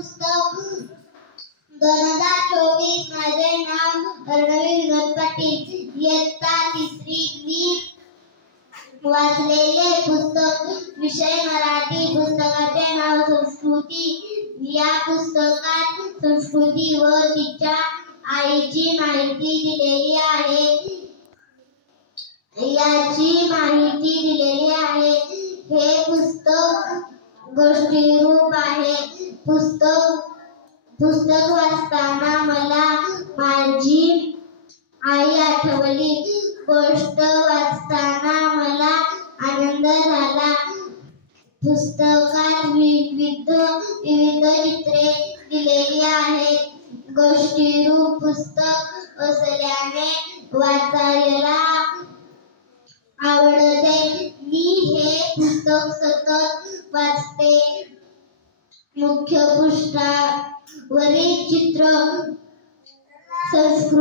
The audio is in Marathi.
पुस्तक 2024. माझे नाव अर्णवी विनोद पाटील. इयत्ता 3री. मी वाचलेले पुस्तक विषय मराठी. पुस्तकाचे नाव संस्कृती. या पुस्तकात संस्कृती व तिच्या आईची माहिती दिलेली आहे. हे पुस्तक गोष्टीरूप आहे. पुस्तक वाचताना मला माझी आई आठवली. गोष्ट वाचताना मला आनंद झाला. पुस्तकात विविध चित्रे दिलेली आहेत. गोष्टीरूप पुस्तक असल्याने वाचायला आवडते. मी हे पुस्तक सतत वाचते. मुख्य पृष्ठावरील चित्र संस्कृती